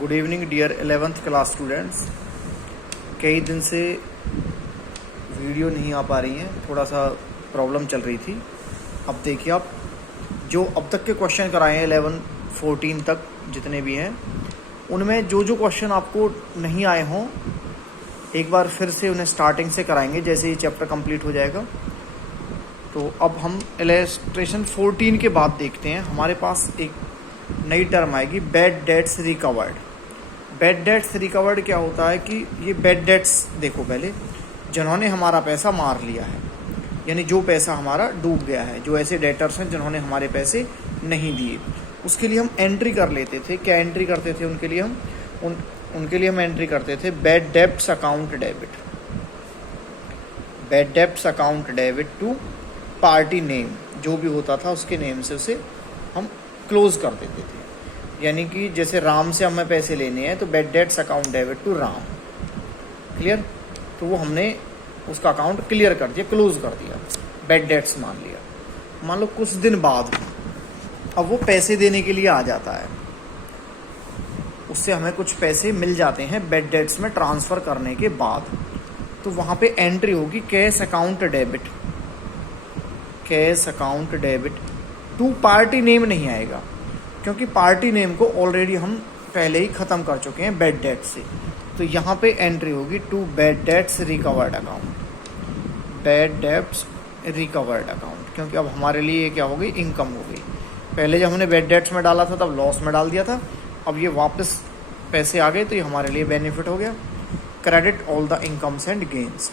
Good evening dear 11th class students. कई दिन से वीडियो नहीं आ पा रही हैं, थोड़ा सा प्रॉब्लम चल रही थी। अब देखिए, आप जो अब तक के क्वेश्चन कराए हैं 11-14 तक जितने भी हैं, उनमें जो जो क्वेश्चन आपको नहीं आए हों एक बार फिर से उन्हें स्टार्टिंग से कराएंगे जैसे ही चैप्टर कंप्लीट हो जाएगा। तो अब हम इलस्ट्रेशन 14 के बाद देखते हैं। हमारे पास एक नई टर्म आएगी, bad debts recovered. Bad debts recovered क्या होता है कि ये बैड डेट्स, देखो पहले, जिन्होंने हमारा पैसा मार लिया है, यानी जो पैसा हमारा डूब गया है, जो ऐसे डेटर्स हैं जिन्होंने हमारे पैसे नहीं दिए, उसके लिए हम एंट्री कर लेते थे। क्या एंट्री करते थे उनके लिए? उनके लिए हम एंट्री करते थे bad debts account debit. Bad debts account debit to party name, जो भी होता था उसके नेम से उसे हम क्लोज कर देते थे। यानी कि जैसे राम से हमें पैसे लेने हैं तो bad debts account debit to Ram, clear. तो वो हमने उसका अकाउंट क्लियर कर दिया, क्लोज कर दिया, बैड डेट्स मान लिया। मान लो कुछ दिन बाद अब वो पैसे देने के लिए आ जाता है, उससे हमें कुछ पैसे मिल जाते हैं बैड डेट्स में ट्रांसफ़र करने के बाद। तो वहाँ पे एंट्री होगी cash account debit, cash account debit to party name नहीं आएगा, क्योंकि पार्टी नेम को ऑलरेडी हम पहले ही ख़त्म कर चुके हैं बैड डेट से। तो यहाँ पे एंट्री होगी to bad debts recovered account, bad debts recovered account, क्योंकि अब हमारे लिए ये क्या हो गई, इनकम हो गई। पहले जब हमने बैड डेट्स में डाला था तब लॉस में डाल दिया था, अब ये वापस पैसे आ गए तो ये हमारे लिए बेनिफिट हो गया। Credit all the incomes and gains.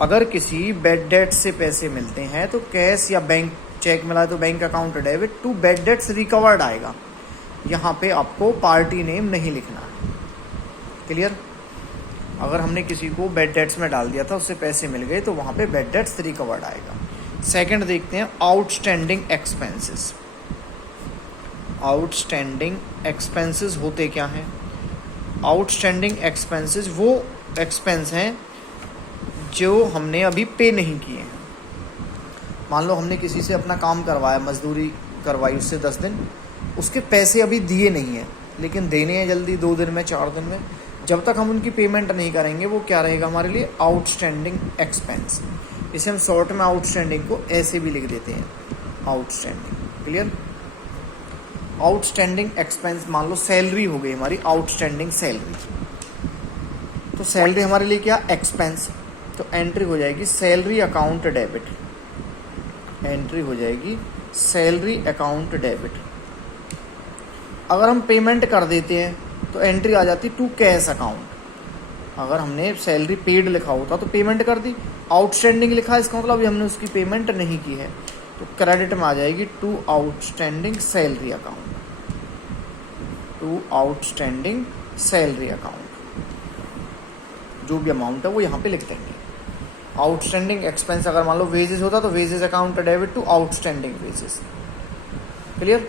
अगर किसी बैड डेट से पैसे मिलते हैं तो कैश या बैंक चेक मिला तो bank account debit to bad debts recovered आएगा। यहाँ पे आपको पार्टी नेम नहीं लिखना है, क्लियर। अगर हमने किसी को बैड डेट्स में डाल दिया था, उससे पैसे मिल गए, तो वहाँ पे बैड डेट्स रिकवर्ड आएगा। सेकंड देखते हैं, आउटस्टैंडिंग एक्सपेंसेस। आउटस्टैंडिंग एक्सपेंसेस होते क्या हैं? आउटस्टैंडिंग एक्सपेंसेस वो एक्सपेंस हैं जो हमने अभी पे नहीं किए हैं। मान लो हमने किसी से अपना काम करवाया, मजदूरी करवाई उससे 10 दिन, उसके पैसे अभी दिए नहीं हैं, लेकिन देने हैं जल्दी, 2 दिन में, 4 दिन में। जब तक हम उनकी पेमेंट नहीं करेंगे वो क्या रहेगा हमारे लिए? Outstanding expense. इसे हम शॉर्ट में आउटस्टैंडिंग को ऐसे भी लिख देते हैं, आउटस्टैंडिंग, क्लियर। आउटस्टैंडिंग एक्सपेंस, मान लो सैलरी हो गई हमारी, आउटस्टैंडिंग सैलरी। तो सैलरी हमारे लिए क्या? एक्सपेंस। तो एंट्री हो जाएगी सैलरी अकाउंट डेबिट, एंट्री हो जाएगी सैलरी अकाउंट डेबिट। अगर हम पेमेंट कर देते हैं तो एंट्री आ जाती टू कैश अकाउंट। अगर हमने सैलरी पेड लिखा होता तो पेमेंट कर दी, आउटस्टैंडिंग लिखा है, इसका मतलब अभी हमने उसकी पेमेंट नहीं की है, तो क्रेडिट में आ जाएगी to outstanding salary account, to outstanding salary account. जो भी अमाउंट है वो यहाँ पे लिख देंगे। आउटस्टैंडिंग एक्सपेंस अगर मान लो वेजेस होता तो wages account debit to outstanding wages, clear.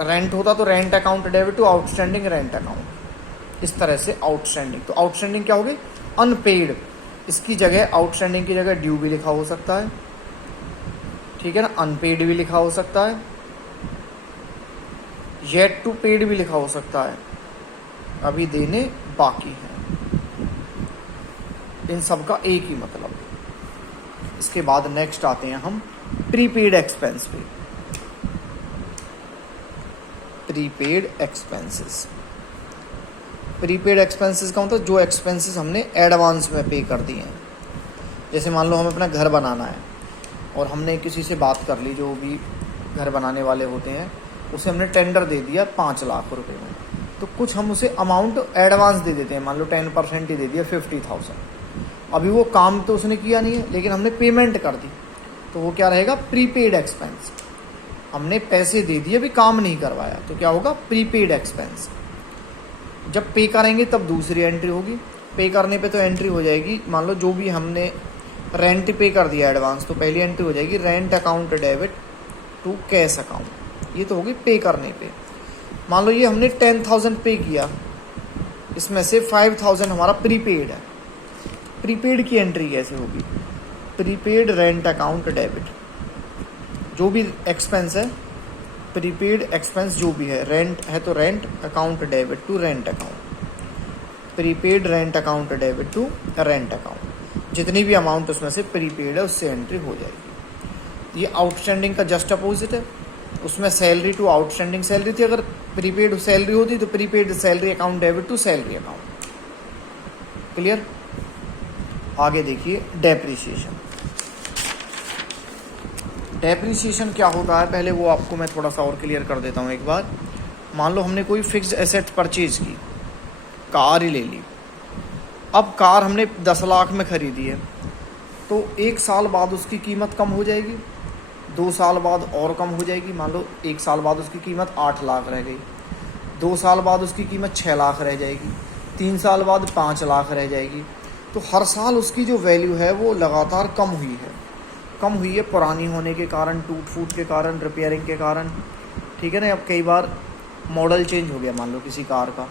Rent होता तो rent account debit to outstanding rent account. इस तरह से आउटस्टैंडिंग, तो आउटस्टैंडिंग क्या होगी? अनपेड। इसकी जगह, आउटस्टैंडिंग की जगह ड्यू भी लिखा हो सकता है, ठीक है ना, अनपेड भी लिखा हो सकता है, येट टू पेड भी लिखा हो सकता है, अभी देने बाकी हैं। इन सब का एक ही मतलब है। इसके बाद नेक्स्ट आते हैं हम प्रीपेड एक्सपेंस पे। प्रीपेड एक्सपेंसेस, प्रीपेड एक्सपेंसेस का मतलब जो एक्सपेंसेस हमने एडवांस में पे कर दिए हैं। जैसे मान लो हमें अपना घर बनाना है और हमने किसी से बात कर ली, जो भी घर बनाने वाले होते हैं, उसे हमने टेंडर दे दिया 5 लाख रुपए में, तो कुछ हम उसे अमाउंट एडवांस दे देते हैं। मान लो 10% ही दे दिया, 50,000। अभी वो काम तो उसने किया नहीं है, लेकिन हमने पेमेंट कर दी, तो वो क्या रहेगा? Prepaid expense. हमने पैसे दे दिए, अभी काम नहीं करवाया, तो क्या होगा? Prepaid expense. जब पे करेंगे तब दूसरी एंट्री होगी। पे करने पे तो एंट्री हो जाएगी, मान लो जो भी हमने रेंट पे कर दिया एडवांस, तो पहली एंट्री हो जाएगी rent account debit to cash account. ये तो होगी पे करने पे। मान लो ये हमने 10,000 पे किया, इसमें से 5,000 हमारा प्रीपेड है। प्रीपेड की एंट्री कैसे होगी? Prepaid rent account debit. जो भी एक्सपेंस है प्रीपेड एक्सपेंस जो भी है, रेंट है तो rent account debit to rent account, prepaid rent account debit to rent account, जितनी भी अमाउंट उसमें से प्रीपेड है उससे एंट्री हो जाएगी। ये आउटस्टैंडिंग का जस्ट अपोजिट है, उसमें सैलरी टू आउटस्टैंडिंग सैलरी थी, अगर प्रीपेड सैलरी होती तो prepaid salary account debit to salary account. Clear? आगे देखिए डेप्रिसिएशन। डेप्रिसिएशन क्या होता है पहले वो आपको मैं थोड़ा सा और क्लियर कर देता हूँ एक बार। मान लो हमने कोई फिक्स्ड एसेट परचेज की, कार ही ले ली। अब कार हमने 10 लाख में खरीदी है, तो 1 साल बाद उसकी कीमत कम हो जाएगी, 2 साल बाद और कम हो जाएगी। मान लो 1 साल बाद उसकी कीमत 8 लाख रह गई, 2 साल बाद उसकी कीमत 6 लाख रह जाएगी, 3 साल बाद 5 लाख रह जाएगी। तो हर साल उसकी जो वैल्यू है वो लगातार कम हुई है पुरानी होने के कारण, टूट फूट के कारण, रिपेयरिंग के कारण। ठीक है ना? अब कई बार मॉडल चेंज हो गया, मान लो किसी कार का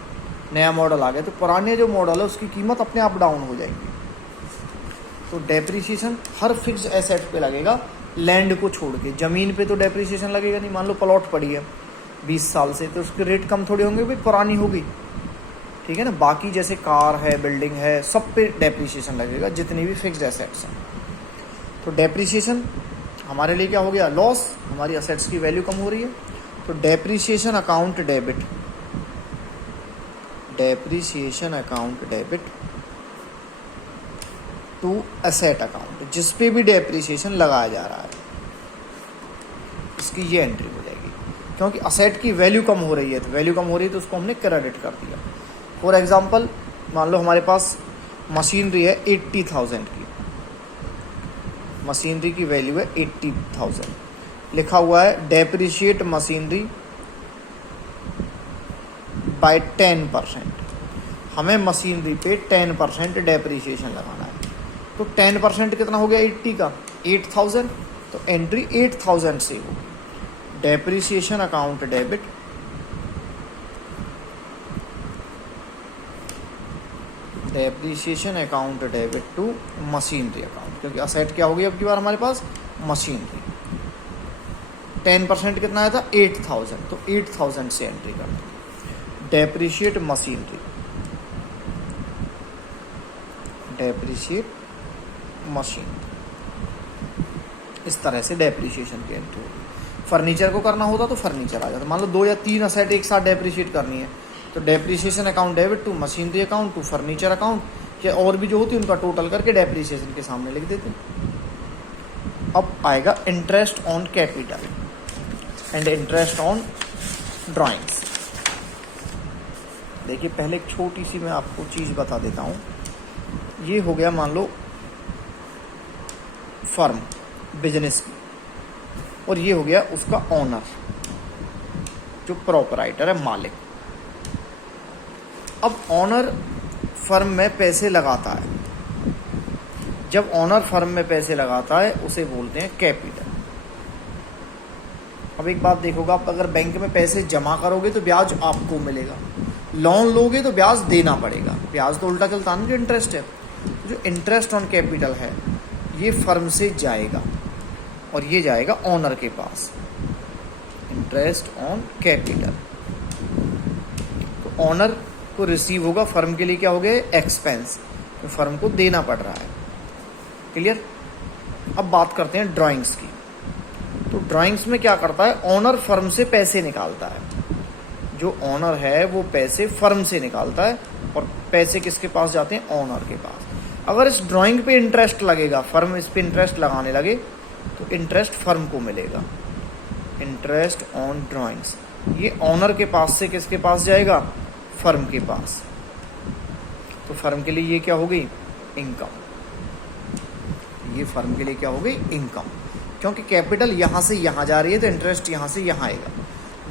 नया मॉडल आ गया, तो पुराने जो मॉडल है उसकी कीमत अपने आप डाउन हो जाएगी। तो डेप्रिसिएशन हर फिक्स्ड एसेट पे लगेगा, लैंड को छोड़ के। ज़मीन पे तो डेप्रिसिएशन लगेगा नहीं। मान लो प्लॉट पड़ी है 20 साल से, तो उसके रेट कम थोड़ी होंगे, भाई पुरानी होगी। ठीक है ना? बाकी जैसे कार है, बिल्डिंग है, सब पे डेप्रिसिएशन लगेगा, जितनी भी फिक्स्ड एसेट्स हैं। तो डेप्रिसिएशन हमारे लिए क्या हो गया? लॉस, हमारी एसेट्स की वैल्यू कम हो रही है। तो depreciation account debit, depreciation account debit to asset account, जिस पे भी डेप्रिसिएशन लगाया जा रहा है इसकी ये एंट्री हो जाएगी, क्योंकि असेट की वैल्यू कम हो रही है। तो वैल्यू कम हो रही है तो उसको हमने क्रेडिट कर दिया। फॉर एग्जांपल, मान लो हमारे पास मशीनरी है 80,000 की, मशीनरी की वैल्यू है 80,000, लिखा हुआ है डेप्रिशिएट मशीनरी बाय 10%। हमें मशीनरी पे 10% डेप्रिसिएशन लगाना है। तो 10% कितना हो गया 80 का? 8,000। तो एंट्री 8,000 से हो। Depreciation account debit depreciation account debit to machinery account, क्योंकि असेट क्या होगी अब की बार हमारे पास? मशीनरी। 10% कितना आया था? 8,000। तो 8,000 से एंट्री कर दो। डेप्रिशिएट मशीनरी, डेप्रिशिएट मशीन, इस तरह से डेप्रिसिएशन की एंट्री होगी। फर्नीचर को करना होता तो फर्नीचर आ जाता। मान लो 2 या 3 असेट एक साथ डेप्रिशिएट करनी है, तो depreciation account debit to machinery account to furniture account, या और भी जो होती है उनका टोटल करके डेप्रिसिएशन के सामने लिख देते हैं। अब आएगा interest on capital and interest on drawings. देखिए पहले एक छोटी सी मैं आपको चीज़ बता देता हूँ। ये हो गया मान लो फर्म बिजनेस की, और ये हो गया उसका ओनर, जो प्रोपराइटर है, मालिक। अब ओनर फर्म में पैसे लगाता है। जब ओनर फर्म में पैसे लगाता है उसे बोलते हैं कैपिटल। अब एक बात देखोगे, आप अगर बैंक में पैसे जमा करोगे तो ब्याज आपको मिलेगा, लोन लोगे तो ब्याज देना पड़ेगा। ब्याज तो उल्टा चलता है, जो इंटरेस्ट है। जो इंटरेस्ट ऑन कैपिटल है ये फर्म से जाएगा और ये जाएगा ओनर के पास। इंटरेस्ट ऑन कैपिटल तो ओनर को रिसीव होगा, फर्म के लिए क्या हो गया? एक्सपेंस, तो फर्म को देना पड़ रहा है। क्लियर? अब बात करते हैं ड्राइंग्स की। तो ड्राइंग्स में क्या करता है? ओनर फर्म से पैसे निकालता है। जो ओनर है वो पैसे फर्म से निकालता है, और पैसे किसके पास जाते हैं? ओनर के पास। अगर इस ड्राइंग पे इंटरेस्ट लगेगा, फर्म इस पे इंटरेस्ट लगाने लगे, तो इंटरेस्ट फर्म को मिलेगा। इंटरेस्ट ऑन ड्राइंग्स ये ओनर के पास से किसके पास जाएगा? फर्म के पास। तो फर्म के लिए ये क्या हो गई? इनकम। ये फर्म के लिए क्या हो गई? इनकम, क्योंकि कैपिटल यहाँ से यहाँ जा रही है तो इंटरेस्ट यहाँ से यहाँ आएगा।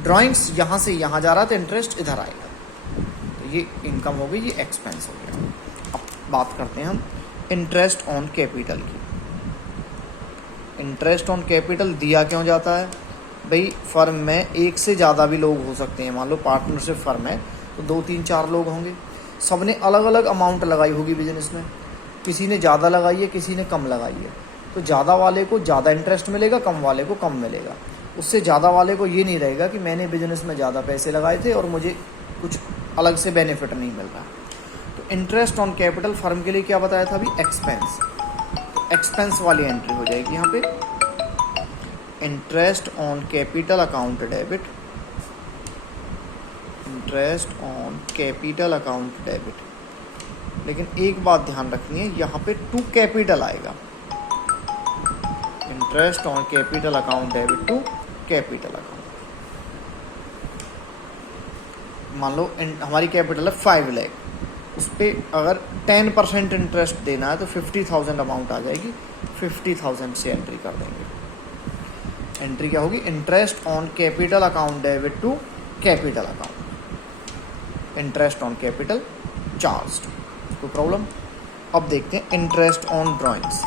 ड्राइंग्स यहाँ से यहाँ जा रहा है तो इंटरेस्ट इधर आएगा। तो ये इनकम हो गई, ये एक्सपेंस हो गया। अब बात करते हैं हम इंटरेस्ट ऑन कैपिटल की। इंटरेस्ट ऑन कैपिटल दिया क्यों जाता है? भाई फर्म में एक से ज़्यादा भी लोग हो सकते हैं। मान लो पार्टनरशिप फर्म है तो 2, 3, 4 लोग होंगे, सबने अलग अलग अमाउंट लगाई होगी बिजनेस में। किसी ने ज़्यादा लगाई है, किसी ने कम लगाई है, तो ज़्यादा वाले को ज़्यादा इंटरेस्ट मिलेगा, कम वाले को कम मिलेगा। उससे ज़्यादा वाले को ये नहीं रहेगा कि मैंने बिजनेस में ज़्यादा पैसे लगाए थे और मुझे कुछ अलग से बेनिफिट नहीं मिल रहा। तो इंटरेस्ट ऑन कैपिटल फर्म के लिए क्या बताया था अभी, एक्सपेंस। तो एक्सपेंस वाली एंट्री हो जाएगी यहाँ पे, interest on capital account debit, interest on capital account debit. लेकिन एक बात ध्यान रखनी है, यहाँ पे टू कैपिटल आएगा, interest on capital account debit to capital account. मान लो हमारी कैपिटल है 5 लाख, उस पर अगर 10% इंटरेस्ट देना है तो 50,000 अमाउंट आ जाएगी, 50,000 से एंट्री कर देंगे। एंट्री क्या होगी, interest on capital account debit to capital account, interest on capital charged. कोई प्रॉब्लम? अब देखते हैं interest on drawings,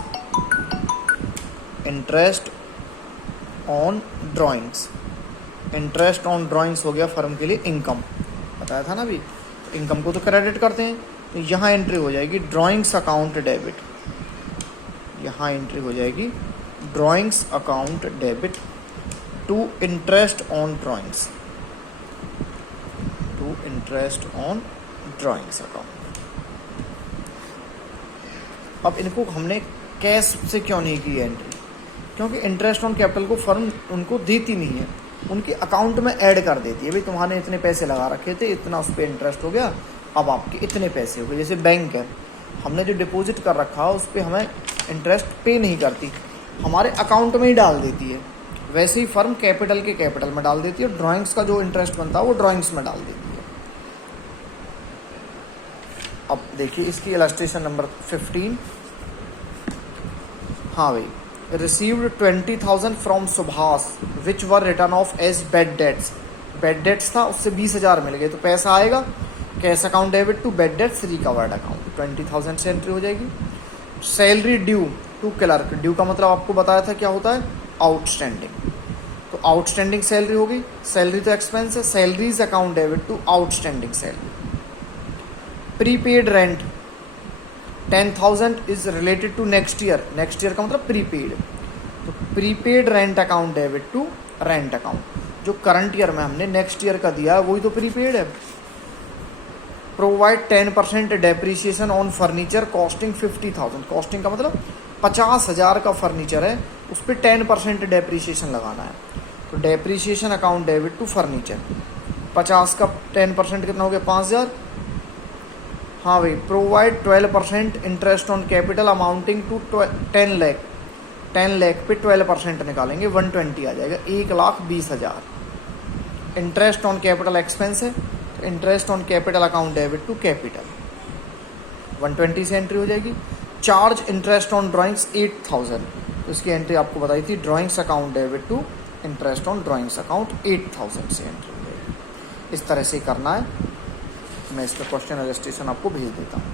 interest on drawings. Interest on drawings हो गया फर्म के लिए इनकम, बताया था ना अभी, इनकम को तो क्रेडिट करते हैं। तो यहाँ एंट्री हो जाएगी ड्राइंग्स अकाउंट डेबिट, यहाँ एंट्री हो जाएगी drawings account debit to interest on drawings, to interest on drawings account. अब इनको हमने कैश से क्यों नहीं की एंट्री, क्योंकि इंटरेस्ट ऑन कैपिटल को फर्म उनको देती नहीं है, उनके अकाउंट में ऐड कर देती है, भाई तुम्हारे इतने पैसे लगा रखे थे, इतना उस पर इंटरेस्ट हो गया, अब आपके इतने पैसे हो गए। जैसे बैंक है, हमने जो डिपॉजिट कर रखा है उस पर हमें इंटरेस्ट पे नहीं करती, हमारे अकाउंट में ही डाल देती है। वैसे ही फर्म कैपिटल के कैपिटल में डाल देती है, ड्राइंग्स का जो इंटरेस्ट बनता है वो ड्राइंग्स में डाल देती है। अब देखिए इसकी इलस्ट्रेशन नंबर 15। हाँ भाई, received 20,000 from Subhash which were written off as bad debts, bad debts था उससे 20,000 मिल गए, तो पैसा आएगा cash account debit to bad debts recovered account, 20,000 से एंट्री हो जाएगी। Salary due to clerk, due का मतलब आपको बताया था क्या होता है, आउटस्टैंडिंग। तो आउटस्टैंडिंग सैलरी होगी, सैलरी तो एक्सपेंस है, salaries account debit to outstanding salary. Prepaid rent 10,000 is related to next year, next year का मतलब प्रीपेड, तो prepaid rent account debit to rent account, जो करंट ईयर में हमने नेक्स्ट ईयर का दिया है वही तो प्रीपेड है। Provide 10% depreciation on furniture costing 50,000, costing का मतलब 50,000 का फर्नीचर है, उस पर 10% डेप्रीशिएशन लगाना है, तो depreciation account debit to furniture, 50 का 10% कितना हो गया, 5,000। हाँ भाई, provide 12% interest on capital amounting to 10 lakh, 10 lakh पे 12% निकालेंगे, 120 आ जाएगा, 1,20,000। इंटरेस्ट ऑन कैपिटल एक्सपेंस है, तो interest on capital account debit to capital, 120 से एंट्री हो जाएगी। चार्ज इंटरेस्ट ऑन ड्राइंग्स 8,000, तो इसकी एंट्री आपको बताई थी, drawings account debit to interest on drawings account 8,000 से एंट्री हो जाएगी। इस तरह से करना है, मैं इसका क्वेश्चन रजिस्ट्रेशन आपको भेज देता हूँ।